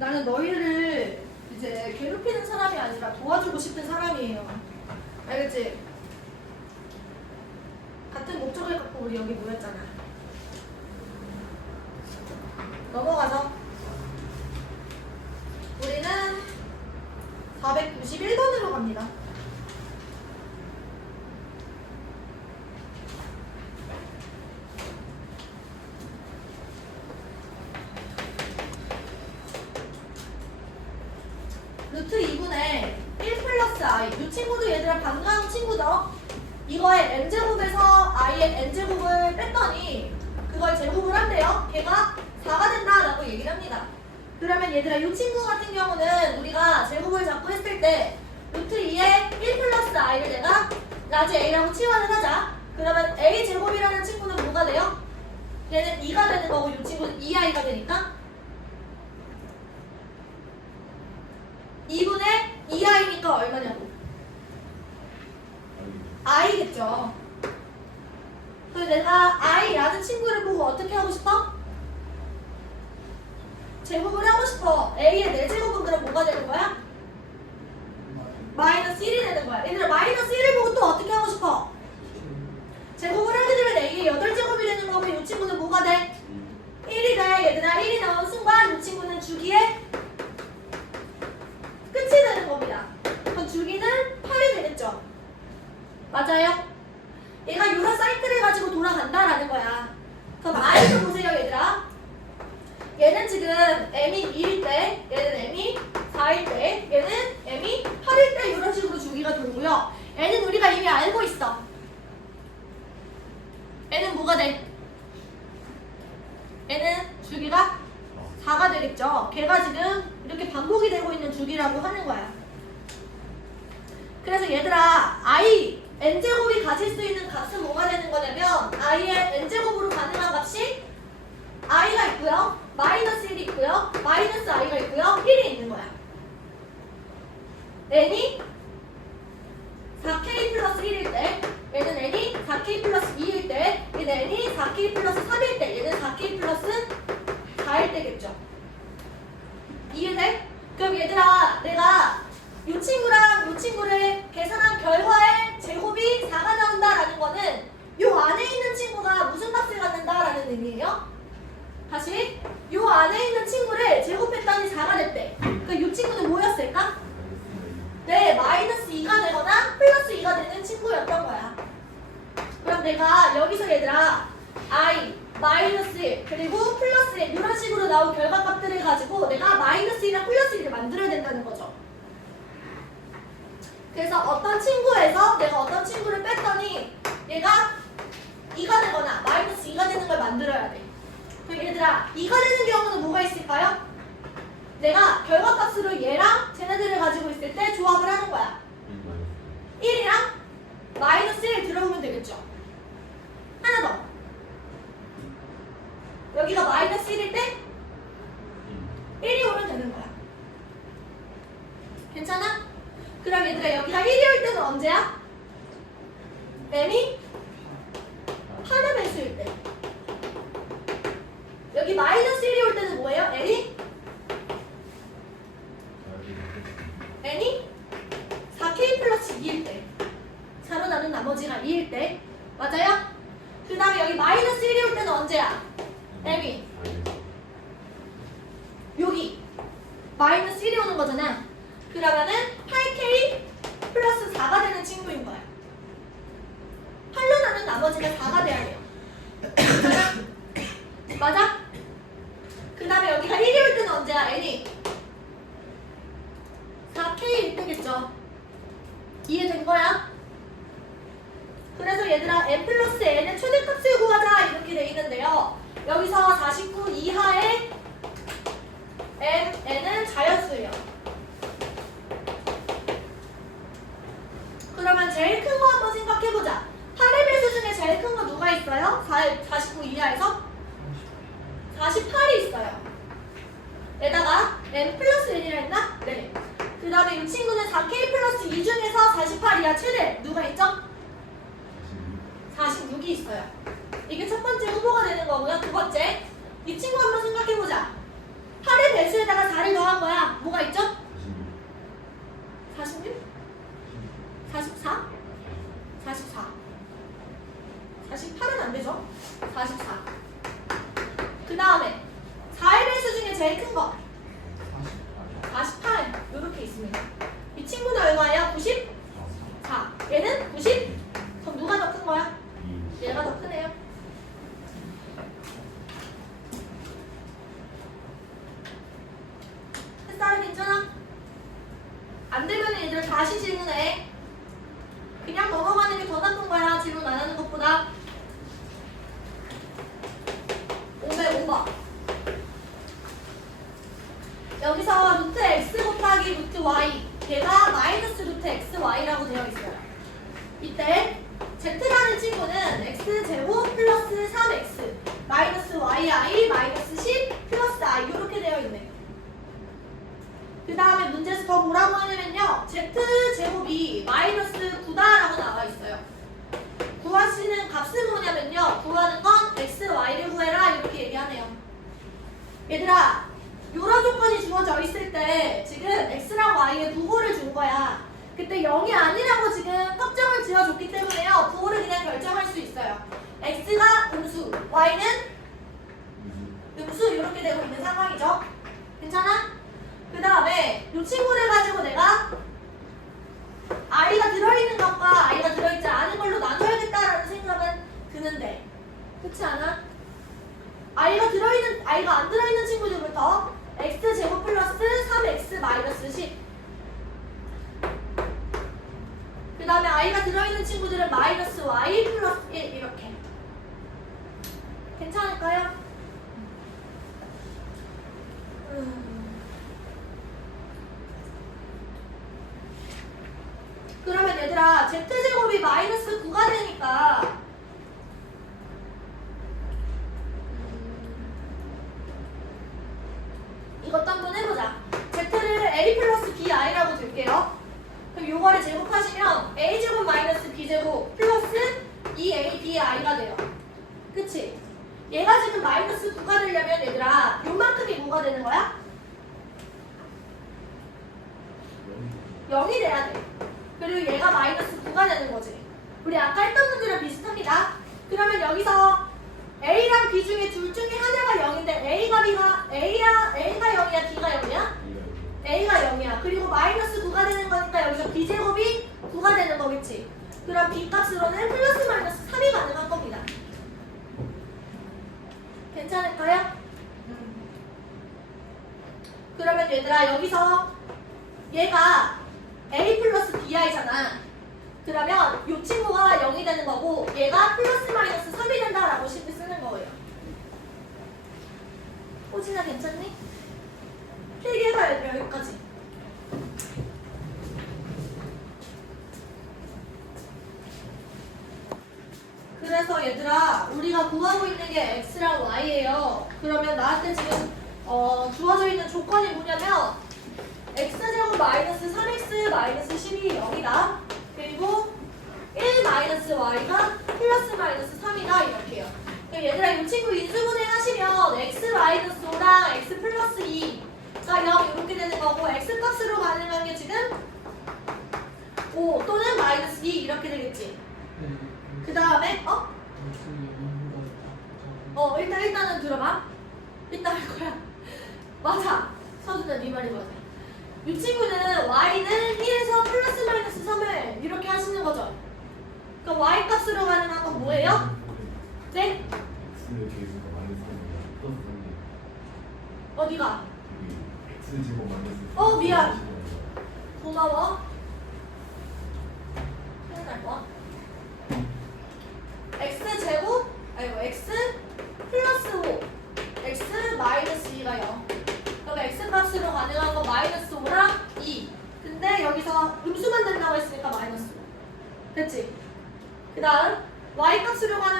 나는 너희를 이제 괴롭히는 사람이 아니라 도와주고 싶은 사람이에요. 알겠지? 같은 목적을 갖고 우리 여기 모였잖아. 넘어가서 우리는 491번으로 갑니다. 루트 2분의 1 플러스 i 이 친구도 얘들아 반가운 친구죠 n제곱에서 i의 n제곱을 뺐더니 그걸 제곱을 한대요. 걔가 4가 된다라고 얘기를 합니다. 그러면 얘들아 이 친구 같은 경우는 우리가 제곱을 잡고 했을 때 루트 2의 1 플러스 i를 내가 라지 a라고 치환을 하자. 그러면 a 제곱이라는 친구는 뭐가 돼요? 얘는 2가 되는 거고 이 친구는 2i가 되니까 2분의 2i니까 얼마냐고 i겠죠 그래서 내가 i라는 친구를 보고 어떻게 하고 싶어? 제곱을 하고 싶어 a의 4제곱은 그럼 뭐가 되는 거야? 마이너스 1이 되는 거야 얘들아 마이너스 1을 보고 또 어떻게 하고 싶어? 제곱을 하게 되면 a의 8제곱이 되는 거고 이 친구는 뭐가 돼? 1이 돼 얘들아 1이 나온 순간 이 친구는 주기에 끝이 되는 겁니다. 그럼 주기는 8이 되겠죠? 맞아요? 얘가 유사 사이클을 가지고 돌아간다라는 거야. 그럼 I를 보세요, 얘들아. 얘는 지금 M이 2일 때, 얘는 M이 4일 때, 얘는 M이 8일 때 이런 식으로 주기가 돌고요. N은 우리가 이미 알고 있어. N은 뭐가 돼? N은 주기가 4가 되겠죠. 걔가 지금 이렇게 반복이 되고 있는 주기라고 하는 거야. 그래서 얘들아, i n제곱이 가질 수 있는 값은 뭐가 되는 거냐면 i의 n제곱으로 가능한 값이 i가 있고요. 마이너스 1이 있고요. 마이너스 i가 있고요. 1이 있는 거야. n이 4k 플러스 1일 때 얘는 n이 4k 플러스 2일 때 얘는 n이 4k 플러스 3일 때 얘는 4k 플러스 4일 때겠죠. 얘들아 내가 이 친구랑 이 친구를 계산한 결과의 제곱이 4가 나온다라는 거는 이 안에 있는 친구가 무슨 값을 갖는다라는 의미예요? 다시 이 안에 있는 친구를 제곱했더니 4가 됐대. 그럼 이 친구는 뭐였을까? 네, 마이너스 2가 되거나 플러스 2가 되는 친구였던 거야. 그럼 내가 여기서 얘들아 i 마이너스 1 그리고 플러스 1 이런 식으로 나온 결과값들을 가지고 내가 마이너스 1이랑 플러스 1을 만들어야 된다는 거죠. 그래서 어떤 친구에서 내가 어떤 친구를 뺐더니 얘가 2가 되거나 마이너스 2가 되는 걸 만들어야 돼. 그럼 얘들아 2가 되는 경우는 뭐가 있을까요? 내가 결과값으로 얘랑 쟤네들을 가지고 있을 때 조합을 하는 거야. 1이랑 마이너스 1 들어오면 되겠죠. 하나 더. 여기가 마이너스 1일 때 1이 오면 되는 거야. 괜찮아? 그럼 얘들아 여기가 1이 올 때는 언제야? m이 하나 배수일 때. 여기 마이너스 1이 올 때는 뭐예요? n이 n이 4k 플러스 2일 때. 4로 나눈 나머지가 2일 때. 맞아요? 그 다음에 여기 마이너스 1이 올 때는 언제야? m이 여기 마이너스 1이 오는 거잖아. 그러면은 8k 플러스 4가 되는 친구인 거야. 8로 나눈 나머지가 4가 돼야 돼요. 맞아? 맞아? 그 다음에 여기가 1이 올 때는 언제야? n이 4k일 때겠죠. 이해된 거야? 그래서 얘들아 n 플러스 n의 최대값을 구하자 이렇게 돼 있는데요. 여기서 49 이하의 n은 자연수예요. 그러면 제일 큰 거 한번 생각해보자. 8의 배수 중에 제일 큰 거 누가 있어요? 4, 49 이하에서? 48이 있어요. 에다가 n 플러스 1이라 했나? 네. 그 다음에 이 친구는 4k 플러스 2 중에서 48 이하 최대 누가 있죠? 46이 있어요. 이게 첫 번째 후보가 되는 거고요. 두 번째, 이 친구 한번 생각해보자. 8의 배수에다가 4를 더한 거야. 뭐가 있죠? 46? 44? 44. 48은 안 되죠? 44. 그 다음에 4의 배수 중에 제일 큰 거. 48. 이렇게 있습니다. Y 걔가 마이너스 루트 xy라고 되어 있어요. 이때 z라는 친구는 x제곱 플러스 3x 마이너스 yi 마이너스 10 플러스 i 이렇게 되어 있네. 그 다음에 문제에서 더 뭐라고 하냐면요. z제곱이 마이너스 9다라고 나와 있어요. 구하시는 값은 뭐냐면요. 구하는 건 x, y를 구해라 이렇게 얘기하네요. 얘들아, 이런 조건이 주어져 있을 때 지금 y의 부호를 준 거야. 그때 0이 아니라고 지금 확정을 지어줬기 때문에요. 부호를 그냥 결정할 수 있어요. x가 음수, y는 음수 이렇게 되고 있는 상황이죠. 괜찮아? 그 다음에 이 친구를 가지고 내가 아이가 들어있는 것과 아이가 들어있지 않은 걸로 나눠야겠다라는 생각은 드는데 그렇지 않아? 아이가 들어있는 아이가 안 들어있는 친구들부터 x 제곱 플러스 3x 마이너스 10. 그 다음에 아이가 들어있는 친구들은 마이너스 y 플러스 1 이렇게. 괜찮을까요? 음. 그러면 얘들아 z제곱이 마이너스 9가 되니까 이것도 한번 해보자. Z를 A 플러스 BI라고 둘게요. 그럼 요거를 제곱하시면 A제곱 마이너스 B제곱 플러스 2ABI가 돼요. 그치? 얘가 지금 마이너스 9가 되려면 얘들아 요만큼이 뭐가 되는 거야? 0이 돼야 돼. 그리고 얘가 마이너스 9가 되는 거지. 우리 아까 했던 문제랑 비슷합니다. 그러면 여기서 A랑 B 중에 둘 중에 하나가 0인데 A가 B가 A야 A가 0이야 B가 0이야? A가 0이야. 그리고 마이너스 9가 되는 거니까 여기서 B제곱이 9가 되는 거겠지. 그럼 B 값으로는 플러스 마이너스 3이 가능한 겁니다. 괜찮을까요? 그러면 얘들아 여기서 얘가 A 플러스 BI잖아. 그러면 이 친구가 0이 되는 거고 얘가 플러스 마이너스 3이 된다라고 쉽게 쓰는 거예요. 호진아 괜찮니? 필기해봐 여기까지. 그래서 얘들아 우리가 구하고 있는 게 x랑 y예요. 그러면 나한테 지금 어, 주어져 있는 조건이 뭐냐면 x제곱 마이너스 3x 마이너스 12이 0이다. 그리고 1 마이너스 y가 플러스 마이너스 3이다 이렇게요. 그럼 얘들아 이 친구 인수분해 하시면 x 마이너스 5랑 x 플러스 2가 0 이렇게 되는 거고 x 값으로 가능한 게 지금 5 또는 마이너스 2 이렇게 되겠지. 그 다음에 어? 어 일단 일단은 들어봐. 일단 할 거야. 맞아. 서준아 네 말이 맞아. 이 친구는 y는 1에서 플러스 마이너스 3을 이렇게 하시는 거죠. 그럼 y 값으로 가능한 건 뭐예요? 네? 어디가? 어, 미안. 고마워. 생각날 거. x 제곱 아이고 x 플러스 5 x 마이너스 2가 0 그럼 x 값으로 가능한 거 마이너스 5랑 2 근데 여기서 음수만 된다고 했으니까 마이너스 5 됐지? 그 다음 y 값